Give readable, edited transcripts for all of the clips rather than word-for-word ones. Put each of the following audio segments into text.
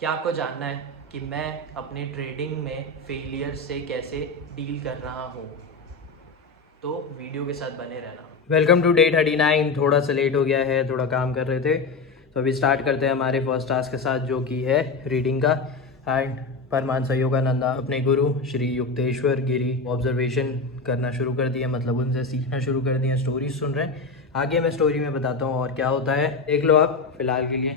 क्या आपको जानना है कि मैं अपनी ट्रेडिंग में फेलियर से कैसे डील कर रहा हूँ? तो वीडियो के साथ बने रहना। Welcome to day 39। थोड़ा सा लेट हो गया है, थोड़ा काम कर रहे थे, तो अभी स्टार्ट करते हैं हमारे फर्स्ट टास्क के साथ, जो कि है रीडिंग का। एंड परमांस योगानंदा अपने गुरु श्री युक्तेश्वर गिरी ऑब्जर्वेशन करना शुरू कर दिया, मतलब उनसे सीखना शुरू कर दिया, स्टोरीज सुन रहे हैं। आगे मैं स्टोरी में बताता हूँ और क्या होता है, देख लो आप फिलहाल के लिए।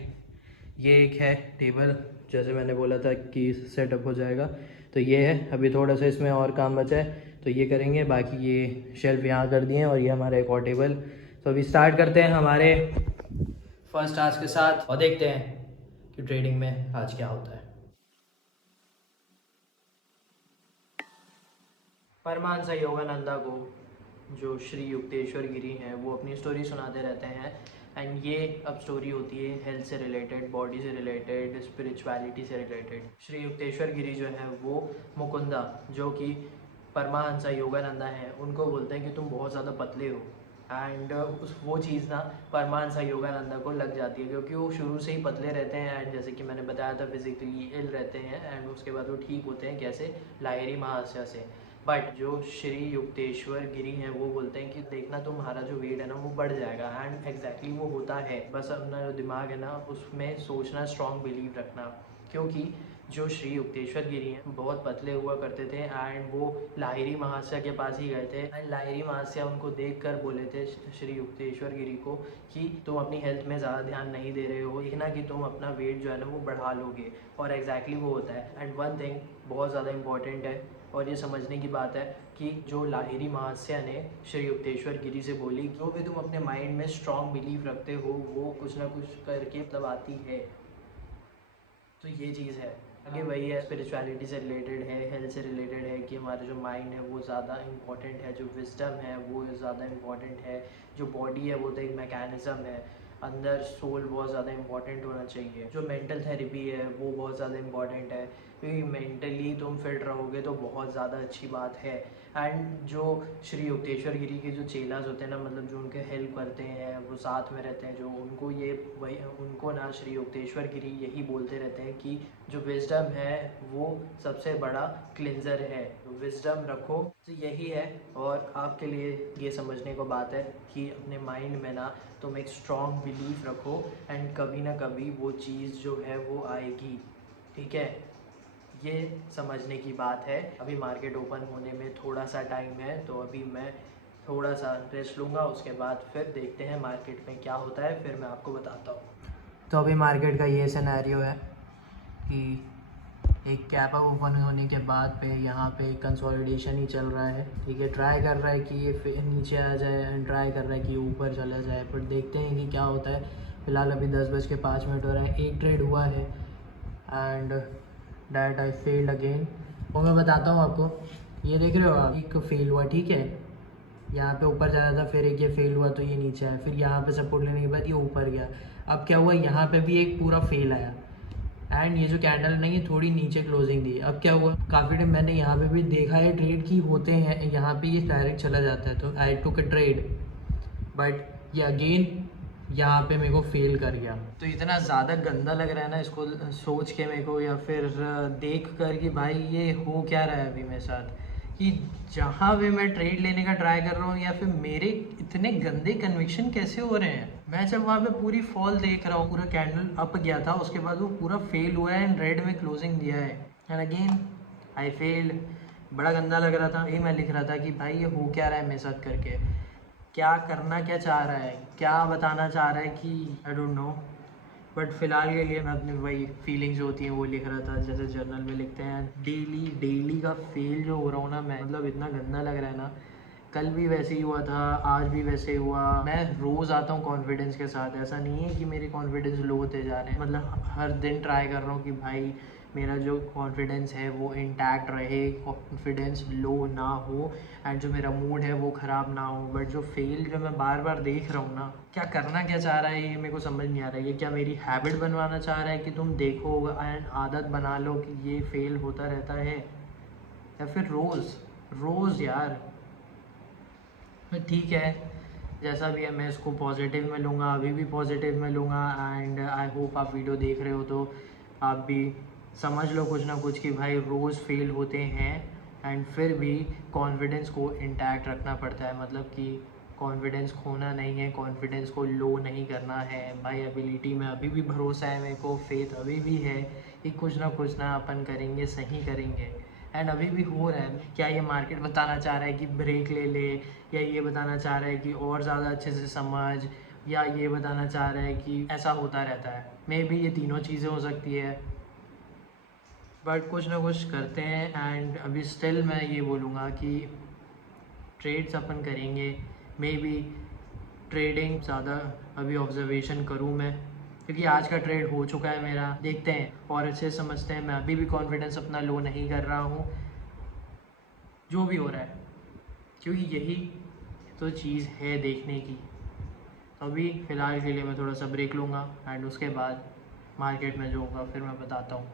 ये एक है टेबल, जैसे मैंने बोला था कि सेटअप हो जाएगा, तो ये है। अभी थोड़ा सा इसमें और काम बचा है तो ये करेंगे, बाकी ये शेल्फ यहाँ कर दिए हैं और ये हमारा एक और टेबल। तो अभी स्टार्ट करते हैं हमारे फर्स्ट टास्क के साथ और देखते हैं कि ट्रेडिंग में आज क्या होता है। परमांस योगानंदा को, जो श्री युक्तेश्वर गिरी हैं, वो अपनी स्टोरी सुनाते रहते हैं। एंड ये अब स्टोरी होती है हेल्थ से रिलेटेड, बॉडी से रिलेटेड, स्पिरिचुअलिटी से रिलेटेड। श्री युक्तेश्वर गिरी जो है वो मुकुंदा, जो कि परमाहंसा योगानंदा है, उनको बोलते हैं कि तुम बहुत ज़्यादा पतले हो। एंड उस वो चीज़ ना परमाहंसा योगानंदा को लग जाती है, क्योंकि वो शुरू से ही पतले रहते हैं। एंड जैसे कि मैंने बताया था, फिजिकली इल रहते हैं। एंड उसके बाद वो ठीक होते हैं, कैसे? लाहिरी महाशय से। बट जो श्री युक्तेश्वर गिरी हैं, वो बोलते हैं कि देखना, तुम्हारा जो वेट है ना वो बढ़ जाएगा। एंड एग्जैक्टली वो होता है, बस अपना जो दिमाग है ना उसमें सोचना, स्ट्रॉन्ग बिलीव रखना। क्योंकि जो श्री युक्तेश्वर गिरी हैं बहुत पतले हुआ करते थे, एंड वो लाहिरी महाशय के पास ही गए थे। एंड लाहिरी महाशय उनको देख कर बोले थे श्री युक्तेश्वर गिरी को कि तुम अपनी हेल्थ में ज़्यादा ध्यान नहीं दे रहे हो, देखना कि तुम अपना वेट जो है ना वो बढ़ा लोगे। और एग्जैक्टली वो होता है। एंड वन थिंग बहुत ज़्यादा इंपॉर्टेंट है और ये समझने की बात है कि जो लाहिरी महाशय ने श्री युक्तेश्वर गिरी से बोली, जो भी तुम अपने माइंड में स्ट्रॉन्ग बिलीव रखते हो वो कुछ ना कुछ करके तब आती है। तो ये चीज़ है। आगे वही है, स्पिरिचुअलिटी से रिलेटेड है, हेल्थ से रिलेटेड है कि हमारा जो माइंड है वो ज़्यादा इंपॉर्टेंट है, जो विजडम है वो ज़्यादा इंपॉर्टेंट है, जो बॉडी है वो तो एक मैकेनिज़्म है, अंदर सोल बहुत ज़्यादा इंपॉर्टेंट होना चाहिए। जो मेंटल थेरेपी है वो बहुत ज़्यादा इंपॉर्टेंट है, क्योंकि मेंटली तुम फिट रहोगे तो बहुत ज़्यादा अच्छी बात है। एंड जो श्री युक्तेश्वर गिरी के जो चेलास होते हैं ना, मतलब जो उनके हेल्प करते हैं, वो साथ में रहते हैं, जो उनको ये वही उनको ना श्री युक्तेश्वर गिरी यही बोलते रहते हैं कि जो विजडम है वो सबसे बड़ा क्लिनजर है, तो विजडम रखो। तो यही है। और आपके लिए ये समझने को बात है कि अपने माइंड में ना तुम एक स्ट्रॉन्ग बिलीफ रखो, एंड कभी ना कभी वो चीज़ जो है वो आएगी। ठीक है, ये समझने की बात है। अभी मार्केट ओपन होने में थोड़ा सा टाइम है, तो अभी मैं थोड़ा सा रेस्ट लूँगा, उसके बाद फिर देखते हैं मार्केट में क्या होता है, फिर मैं आपको बताता हूँ। तो अभी मार्केट का ये सिनेरियो है कि एक कैप अप ओपन होने के बाद पे यहाँ पे कंसोलिडेशन ही चल रहा है। ठीक है, ट्राई कर रहा है कि ये नीचे आ जाए, एंड ट्राई कर रहा है कि ऊपर चला जाए, पर देखते हैं कि क्या होता है। फिलहाल अभी 10:05 हो रहा है, एक ट्रेड हुआ है and that I failed again. वो मैं बताता हूँ आपको, ये देख रहे हो आप, एक फेल हुआ, ठीक है, यहाँ पे ऊपर चला था, फिर एक ये फेल हुआ तो ये नीचे आया, फिर यहाँ पे सपोर्ट लेने के बाद ये ऊपर गया। अब क्या हुआ, यहाँ पे भी एक पूरा फेल आया, एंड ये जो कैंडल नहीं है थोड़ी नीचे क्लोजिंग दी। अब क्या हुआ, काफ़ी टाइम मैंने यहाँ पे भी देखा है ट्रेड की होते हैं, यहाँ पे ये डायरेक्ट चला जाता है, तो आई टुक अ ट्रेड, बट ये अगेन यहाँ पे मेरे को फेल कर गया। तो इतना ज़्यादा गंदा लग रहा है ना इसको सोच के मेरे को, या फिर देख कर कि भाई ये हो क्या रहा है अभी मेरे साथ, कि जहाँ भी मैं ट्रेड लेने का ट्राई कर रहा हूँ, या फिर मेरे इतने गंदे कन्विक्शन कैसे हो रहे हैं। मैं जब वहाँ पे पूरी फॉल देख रहा हूँ, पूरा कैंडल अप गया था, उसके बाद वो पूरा फेल हुआ है एंड रेड में क्लोजिंग दिया है, एंड अगेन आई फेल्ड। बड़ा गंदा लग रहा था। ये मैं लिख रहा था कि भाई ये हो क्या रहा है मेरे साथ करके, क्या करना क्या चाह रहा है, क्या बताना चाह रहा है, कि आई डोंट नो। बट फ़िलहाल के लिए मैं अपनी वही फीलिंग्स जो होती हैं वो लिख रहा था, जैसे जर्नल में लिखते हैं। डेली डेली का फेल जो हो रहा हूँ ना मैं, मतलब इतना गंदा लग रहा है ना। कल भी वैसे ही हुआ था, आज भी वैसे ही हुआ। मैं रोज़ आता हूँ कॉन्फिडेंस के साथ, ऐसा नहीं है कि मेरे कॉन्फिडेंस लो होते जा रहे हैं, मतलब हर दिन ट्राई कर रहा हूँ कि भाई मेरा जो कॉन्फिडेंस है वो इंटैक्ट रहे, कॉन्फिडेंस लो ना हो, एंड जो मेरा मूड है वो ख़राब ना हो। बट जो फेल जो मैं बार बार देख रहा हूँ ना, क्या करना क्या चाह रहा है ये मेरे को समझ नहीं आ रहा है। ये क्या मेरी हैबिट बनवाना चाह रहा है कि तुम देखो एंड आदत बना लो कि ये फेल होता रहता है, या फिर रोज़ रोज़ यार। ठीक है, जैसा भी है मैं इसको पॉजिटिव में लूँगा, अभी भी पॉजिटिव में लूँगा। एंड आई होप आप वीडियो देख रहे हो तो आप भी समझ लो कुछ ना कुछ कि भाई रोज़ फेल होते हैं एंड फिर भी कॉन्फिडेंस को इंटैक्ट रखना पड़ता है, मतलब कि कॉन्फिडेंस खोना नहीं है, कॉन्फिडेंस को लो नहीं करना है। भाई एबिलिटी में अभी भी भरोसा है मेरे को, फेथ अभी भी है कि कुछ ना अपन करेंगे, सही करेंगे। एंड अभी भी हो रहा है। क्या ये मार्केट बताना चाह रहा है कि ब्रेक ले ले, या ये बताना चाह रहा है कि और ज़्यादा अच्छे से समझ, या ये बताना चाह रहा है कि ऐसा होता रहता है? मे बी ये तीनों चीज़ें हो सकती है, बट कुछ ना कुछ करते हैं। एंड अभी स्टिल मैं ये बोलूँगा कि ट्रेड्स अपन करेंगे, मे बी ट्रेडिंग ज़्यादा अभी ऑब्जर्वेशन करूँ मैं, क्योंकि आज का ट्रेड हो चुका है मेरा। देखते हैं और अच्छे से समझते हैं। मैं अभी भी कॉन्फिडेंस अपना लो नहीं कर रहा हूँ, जो भी हो रहा है, क्योंकि यही तो चीज़ है देखने की। अभी फ़िलहाल के लिए मैं थोड़ा सा ब्रेक लूँगा एंड उसके बाद मार्केट में जो होगा फिर मैं बताता हूँ।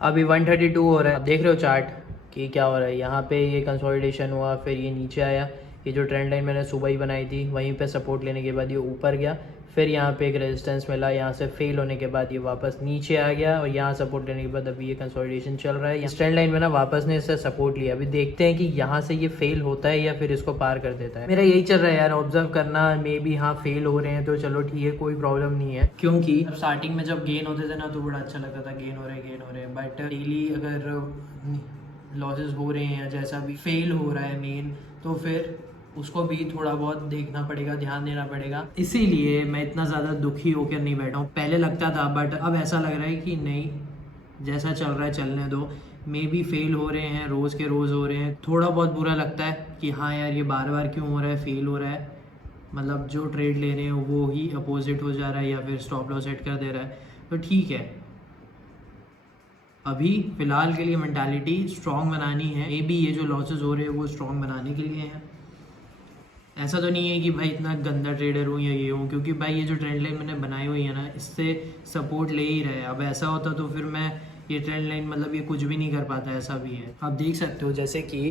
अभी 132 हो रहा है, आप देख रहे हो चार्ट कि क्या हो रहा है। यहाँ पे ये कंसोलिडेशन हुआ, फिर ये नीचे आया। ये जो ट्रेंड लाइन मैंने सुबह ही बनाई थी, वहीं पे सपोर्ट लेने के बाद ये ऊपर गया, फिर यहाँ पे एक रेजिस्टेंस मिला, यहाँ से फेल होने के बाद ये वापस नीचे आ गया, और यहाँ सपोर्ट लेने के बाद अभी ये कंसोलिडेशन चल रहा है। इस ट्रेंड लाइन में ना वापस ने इससे सपोर्ट लिया। अभी देखते हैं कि यहाँ से ये फेल होता है या फिर इसको पार कर देता है। मेरा यही चल रहा है यार, ऑब्जर्व करना। मे बी हाँ फेल हो रहे हैं तो चलो ठीक है, कोई प्रॉब्लम नहीं है, क्योंकि स्टार्टिंग में जब गेन होते थे ना तो बड़ा अच्छा लगता था, गेन हो रहे हैं। बट डेली अगर लॉसेस हो रहे हैं या जैसा भी फेल हो रहा है मेन, तो फिर उसको भी थोड़ा बहुत देखना पड़ेगा, ध्यान देना पड़ेगा। इसीलिए मैं इतना ज़्यादा दुखी होकर नहीं बैठा हूँ। पहले लगता था, बट अब ऐसा लग रहा है कि नहीं, जैसा चल रहा है चलने दो। मे बी फेल हो रहे हैं, रोज़ के रोज़ हो रहे हैं, थोड़ा बहुत बुरा लगता है कि हाँ यार ये बार बार क्यों हो रहा है, फेल हो रहा है। मतलब जो ट्रेड ले रहे हैं वो ही अपोजिट हो जा रहा है या फिर स्टॉप लॉस सेट कर दे रहा है, तो ठीक है। अभी फ़िलहाल के लिए मेंटालिटी स्ट्रॉन्ग बनानी है। मे बी ये जो लॉसेस हो रहे हैं वो स्ट्रॉन्ग बनाने के लिए हैं। ऐसा तो नहीं है कि भाई इतना गंदा ट्रेडर हूँ या ये हूँ, क्योंकि भाई ये जो ट्रेंड लाइन मैंने बनाई हुई है ना, इससे सपोर्ट ले ही रहे। अब ऐसा होता तो फिर मैं ये ट्रेंड लाइन, मतलब ये कुछ भी नहीं कर पाता, ऐसा भी है। आप देख सकते हो जैसे कि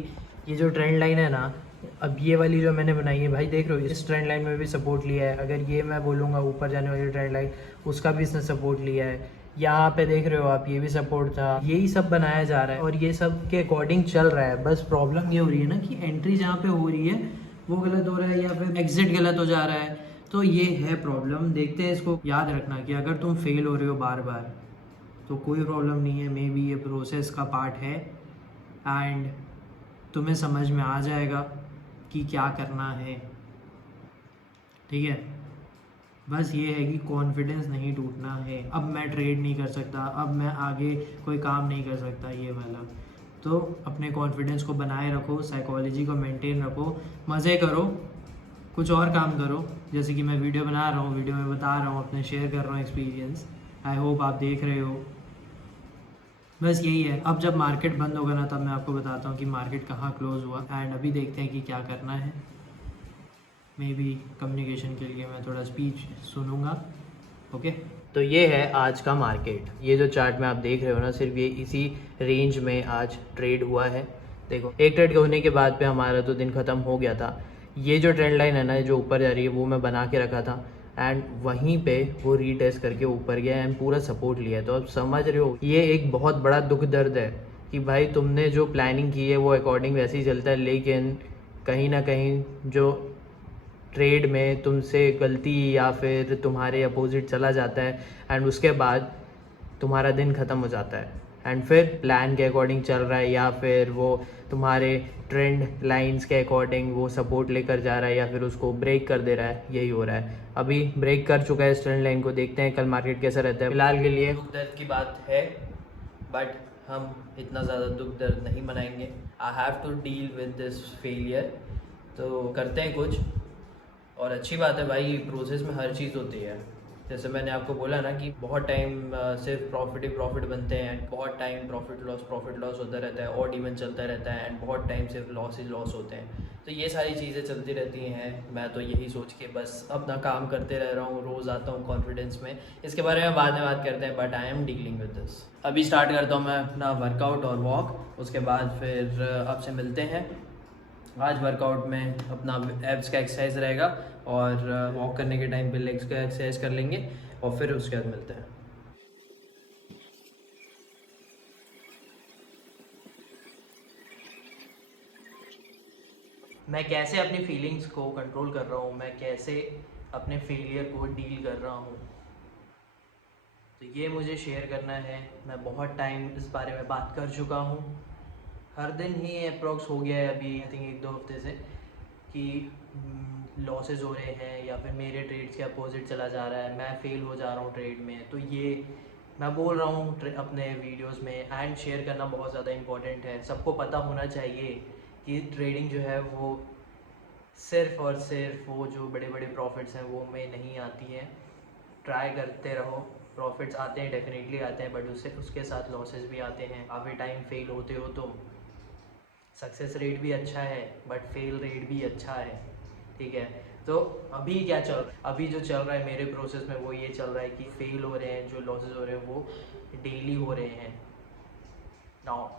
ये जो ट्रेंड लाइन है ना, अब ये वाली जो मैंने बनाई है, भाई देख रहे हो इस ट्रेंड लाइन में भी सपोर्ट लिया है। अगर ये मैं बोलूँगा ऊपर जाने वाली ट्रेंड लाइन, उसका भी इसने सपोर्ट लिया है। यहाँ पे देख रहे हो आप, ये भी सपोर्ट था। यही सब बनाया जा रहा है और ये सब के अकॉर्डिंग चल रहा है। बस प्रॉब्लम ये हो रही है ना कि एंट्री जहाँ पे हो रही है वो गलत हो रहा है या फिर एग्जिट गलत हो जा रहा है, तो ये है प्रॉब्लम। देखते हैं, इसको याद रखना कि अगर तुम फेल हो रहे हो बार बार तो कोई प्रॉब्लम नहीं है। मे बी ये प्रोसेस का पार्ट है एंड तुम्हें समझ में आ जाएगा कि क्या करना है, ठीक है। बस ये है कि कॉन्फिडेंस नहीं टूटना है। अब मैं ट्रेड नहीं कर सकता, अब मैं आगे कोई काम नहीं कर सकता, ये वाला। तो अपने कॉन्फिडेंस को बनाए रखो, साइकोलॉजी को मेंटेन रखो, मज़े करो, कुछ और काम करो। जैसे कि मैं वीडियो बना रहा हूँ, वीडियो में बता रहा हूँ, अपने शेयर कर रहा हूँ एक्सपीरियंस। आई होप आप देख रहे हो। बस यही है। अब जब मार्केट बंद होगा ना, तब मैं आपको बताता हूँ कि मार्केट कहाँ क्लोज़ हुआ एंड अभी देखते हैं कि क्या करना है। मे बी कम्युनिकेशन के लिए मैं थोड़ा स्पीच सुनूंगा, ओके। तो ये है आज का मार्केट। ये जो चार्ट में आप देख रहे हो ना, सिर्फ ये इसी रेंज में आज ट्रेड हुआ है। देखो, एक ट्रेड होने के बाद पे हमारा तो दिन ख़त्म हो गया था। ये जो ट्रेंड लाइन है ना, जो ऊपर जा रही है, वो मैं बना के रखा था एंड वहीं पे वो रीटेस्ट करके ऊपर गया एंड पूरा सपोर्ट लिया। तो अब समझ रहे हो, ये एक बहुत बड़ा दुख दर्द है कि भाई तुमने जो प्लानिंग की है वो अकॉर्डिंग वैसे ही चलता है, लेकिन कहीं ना कहीं जो ट्रेड में तुमसे गलती या फिर तुम्हारे अपोजिट चला जाता है एंड उसके बाद तुम्हारा दिन ख़त्म हो जाता है एंड फिर प्लान के अकॉर्डिंग चल रहा है या फिर वो तुम्हारे ट्रेंड लाइंस के अकॉर्डिंग वो सपोर्ट लेकर जा रहा है या फिर उसको ब्रेक कर दे रहा है। यही हो रहा है। अभी ब्रेक कर चुका है इस ट्रेंड लाइन को, देखते हैं कल मार्केट कैसा रहता है। फिलहाल के लिए दुख दर्द की बात है, बट हम इतना ज़्यादा दुख दर्द नहीं मनाएंगे। I have to deal with this failure, तो करते हैं कुछ। और अच्छी बात है भाई, प्रोसेस में हर चीज़ होती है। जैसे मैंने आपको बोला ना कि बहुत टाइम सिर्फ प्रॉफिट ही प्रॉफिट बनते हैं, बहुत टाइम प्रॉफिट लॉस होता रहता है, और इवन चलता रहता है एंड बहुत टाइम सिर्फ लॉस ही लॉस होते हैं। तो ये सारी चीज़ें चलती रहती हैं। मैं तो यही सोच के बस अपना काम करते रह रहा हूँ, रोज़ आता हूँ कॉन्फिडेंस में। इसके बारे में बाद में बात करते हैं, but I am dealing with this. अभी स्टार्ट करता हूँ मैं अपना वर्कआउट और वॉक, उसके बाद फिर आपसे मिलते हैं। आज वर्कआउट में अपना एब्स का एक्सरसाइज रहेगा और वॉक करने के टाइम पे लेग्स का एक्सरसाइज कर लेंगे और फिर उसके बाद मिलते हैं। मैं कैसे अपनी फीलिंग्स को कंट्रोल कर रहा हूँ, मैं कैसे अपने फेलियर को डील कर रहा हूँ, तो ये मुझे शेयर करना है। मैं बहुत टाइम इस बारे में बात कर चुका हूँ, हर दिन ही अप्रॉक्स हो गया है अभी आई थिंक 1-2 हफ्ते से कि लॉसेस हो रहे हैं या फिर मेरे ट्रेड्स के अपोजिट चला जा रहा है, मैं फेल हो जा रहा हूँ ट्रेड में। तो ये मैं बोल रहा हूँ अपने वीडियोस में, एंड शेयर करना बहुत ज़्यादा इम्पोर्टेंट है। सबको पता होना चाहिए कि ट्रेडिंग जो है वो सिर्फ़ और सिर्फ वो जो बड़े बड़े प्रॉफिट्स हैं वो में नहीं आती है। ट्राई करते रहो, प्रॉफिट्स आते हैं, डेफिनेटली आते हैं, बट उसके साथ लॉसेस भी आते हैं। काफ़ी टाइम फेल होते हो तुम, सक्सेस रेट भी अच्छा है बट फेल रेट भी अच्छा है, ठीक है। तो अभी क्या चल रहा है, अभी जो चल रहा है मेरे प्रोसेस में वो ये चल रहा है कि फेल हो रहे हैं, जो लॉसेस हो रहे हैं वो डेली हो रहे हैं। नाउ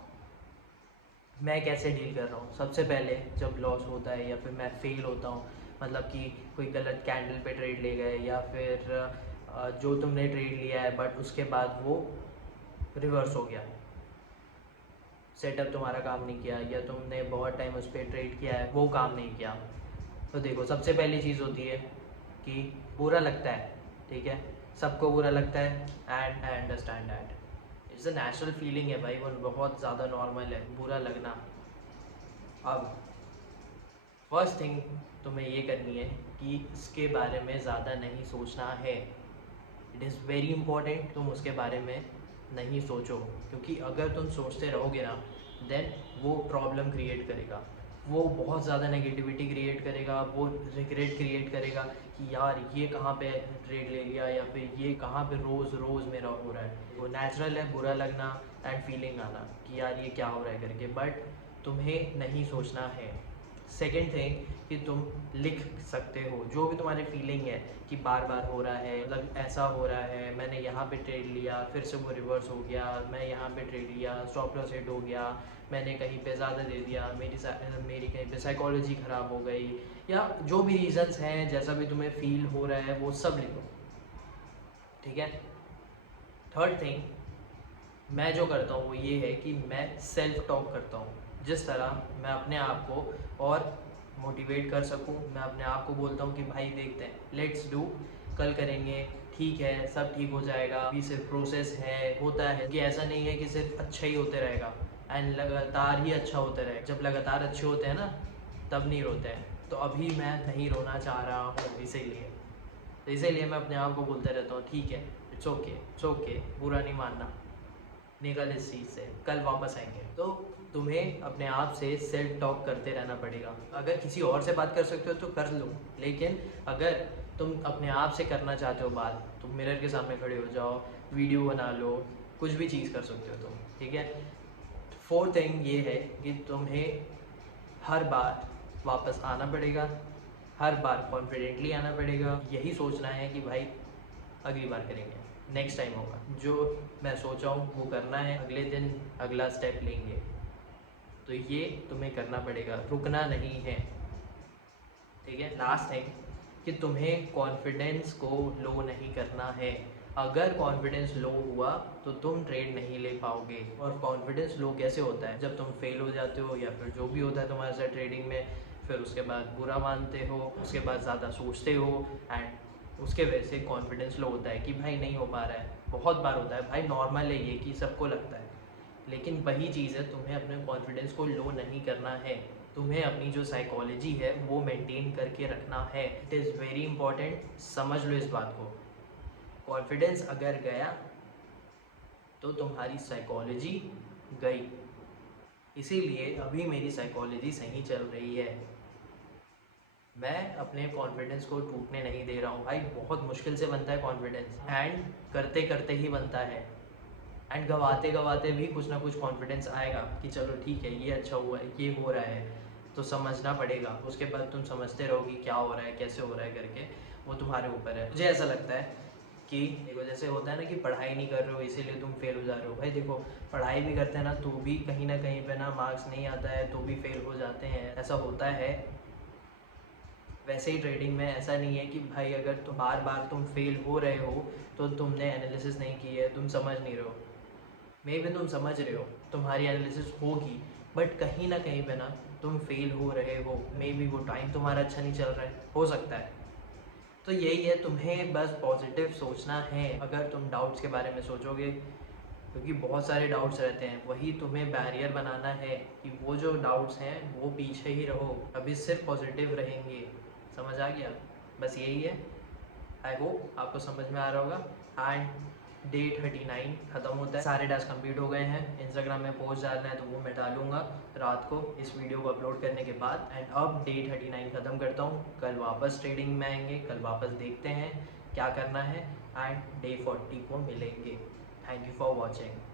मैं कैसे डील कर रहा हूँ, सबसे पहले जब लॉस होता है या फिर मैं फेल होता हूँ, मतलब कि कोई गलत कैंडल पे ट्रेड ले गए या फिर जो तुमने ट्रेड लिया है बट उसके बाद वो रिवर्स हो गया, सेटअप तुम्हारा काम नहीं किया या तुमने बहुत टाइम उस पर ट्रेड किया है वो काम नहीं किया। तो देखो, सबसे पहली चीज़ होती है कि बुरा लगता है, ठीक है, सबको बुरा लगता है and I understand that, it's a natural feeling है भाई, वो बहुत ज़्यादा नॉर्मल है बुरा लगना। अब फर्स्ट थिंग तुम्हें ये करनी है कि इसके बारे में ज़्यादा नहीं सोचना है। इट इज़ वेरी इंपॉर्टेंट तुम उसके बारे में नहीं सोचो, क्योंकि अगर तुम सोचते रहोगे ना देन वो प्रॉब्लम क्रिएट करेगा, वो बहुत ज़्यादा नेगेटिविटी क्रिएट करेगा, वो रिग्रेट क्रिएट करेगा कि यार ये कहाँ पे ट्रेड ले लिया या फिर ये कहाँ पे रोज़ रोज़ मेरा हो रहा है। वो नेचुरल है बुरा लगना एंड फीलिंग आना कि यार ये क्या हो रहा है करके, बट तुम्हें नहीं सोचना है। सेकेंड थिंग कि तुम लिख सकते हो जो भी तुम्हारी फीलिंग है कि बार बार हो रहा है, मतलब ऐसा हो रहा है, मैंने यहाँ पे ट्रेड लिया फिर से वो रिवर्स हो गया, मैं यहाँ पे ट्रेड लिया स्टॉप लॉस हिट हो गया, मैंने कहीं पे ज़्यादा दे दिया, मेरी कहीं पे साइकोलॉजी ख़राब हो गई, या जो भी रीज़न्स हैं, जैसा भी तुम्हें फील हो रहा है वो सब लिखो, ठीक है। थर्ड थिंग मैं जो करता हूँ वो ये है कि मैं सेल्फ टॉक करता हूँ, जिस तरह मैं अपने आप को और मोटिवेट कर सकूँ। मैं अपने आप को बोलता हूँ कि भाई देखते हैं, लेट्स डू, कल करेंगे, ठीक है, सब ठीक हो जाएगा, अभी सिर्फ प्रोसेस है, होता है कि ऐसा नहीं है कि सिर्फ अच्छा ही होते रहेगा एंड लगातार ही अच्छा होता रहेगा। जब लगातार अच्छे होते हैं ना तब नहीं रोते हैं, तो अभी मैं नहीं रोना चाह रहा हूँ, इसीलिए मैं अपने आप को बोलते रहता हूँ ठीक है, इट्स ओके, बुरा नहीं मानना, निकल इस चीज़ से, कल वापस आएंगे। तो तुम्हें अपने आप से सेल्फ टॉक करते रहना पड़ेगा। अगर किसी और से बात कर सकते हो तो कर लो, लेकिन अगर तुम अपने आप से करना चाहते हो बात, तुम मिरर के सामने खड़े हो जाओ, वीडियो बना लो, कुछ भी चीज़ कर सकते हो तुम, ठीक है। फोर्थ थिंग ये है कि तुम्हें हर बार वापस आना पड़ेगा, हर बार कॉन्फिडेंटली आना पड़ेगा, यही सोचना है कि भाई अगली बार करेंगे, नेक्स्ट टाइम होगा, जो मैं सोचा हूँ वो करना है, अगले दिन अगला स्टेप लेंगे। तो ये तुम्हें करना पड़ेगा, रुकना नहीं है, ठीक है। लास्ट थिंग कि तुम्हें कॉन्फिडेंस को लो नहीं करना है। अगर कॉन्फिडेंस लो हुआ तो तुम ट्रेड नहीं ले पाओगे। और कॉन्फिडेंस लो कैसे होता है, जब तुम फेल हो जाते हो या फिर जो भी होता है तुम्हारे साथ ट्रेडिंग में, फिर उसके बाद बुरा मानते हो, उसके बाद ज़्यादा सोचते हो एंड उसके वजह से कॉन्फिडेंस लो होता है कि भाई नहीं हो पा रहा है। बहुत बार होता है भाई, नॉर्मल है ये कि सबको लगता है, लेकिन वही चीज़ है, तुम्हें अपने कॉन्फिडेंस को लो नहीं करना है, तुम्हें अपनी जो साइकोलॉजी है वो मेंटेन करके रखना है। इट इज़ वेरी इंपॉर्टेंट, समझ लो इस बात को। कॉन्फिडेंस अगर गया तो तुम्हारी साइकोलॉजी गई, इसीलिए अभी मेरी साइकोलॉजी सही चल रही है। मैं अपने कॉन्फिडेंस को टूटने नहीं दे रहा हूँ भाई, बहुत मुश्किल से बनता है कॉन्फिडेंस एंड करते करते ही बनता है, एंड गवाते गवाते भी कुछ ना कुछ कॉन्फिडेंस आएगा कि चलो ठीक है, ये अच्छा हुआ है, ये हो रहा है, तो समझना पड़ेगा। उसके बाद तुम समझते रहो कि क्या हो रहा है, कैसे हो रहा है करके, वो तुम्हारे ऊपर है। मुझे ऐसा लगता है कि देखो, जैसे होता है ना कि पढ़ाई नहीं कर रहे हो इसीलिए तुम फेल हो जा रहे हो। भाई देखो, पढ़ाई भी करते हैं ना तो भी कहीं ना कहीं पे ना मार्क्स नहीं आता है तो भी फेल हो जाते हैं, ऐसा होता है। वैसे ही ट्रेडिंग में ऐसा नहीं है कि भाई अगर तुम बार बार तुम फेल हो रहे हो तो तुमने एनालिसिस नहीं की है, तुम समझ नहीं रहे हो। मे भी तुम समझ रहे हो, तुम्हारी एनालिसिस होगी, बट कहीं ना कहीं पे ना तुम फेल हो रहे हो, मे बी वो टाइम तुम्हारा अच्छा नहीं चल रहा है, हो सकता है। तो यही है, तुम्हें बस पॉजिटिव सोचना है। अगर तुम डाउट्स के बारे में सोचोगे, क्योंकि बहुत सारे डाउट्स रहते हैं, वही तुम्हें बैरियर बनाना है कि वो जो डाउट्स हैं वो पीछे ही रहो, अभी सिर्फ पॉजिटिव रहेंगे। समझ आ गया? बस यही है। आई होप आपको समझ में आ रहा होगा। एंड डे 39 ख़त्म होता है, सारे टास्क कंप्लीट हो गए हैं। इंस्टाग्राम में पोस्ट डालना है तो वो मैं डालूंगा रात को इस वीडियो को अपलोड करने के बाद। एंड अब डे 39 ख़त्म करता हूँ, कल वापस ट्रेडिंग में आएंगे, कल वापस देखते हैं क्या करना है एंड डे 40 को मिलेंगे। Thank you for watching.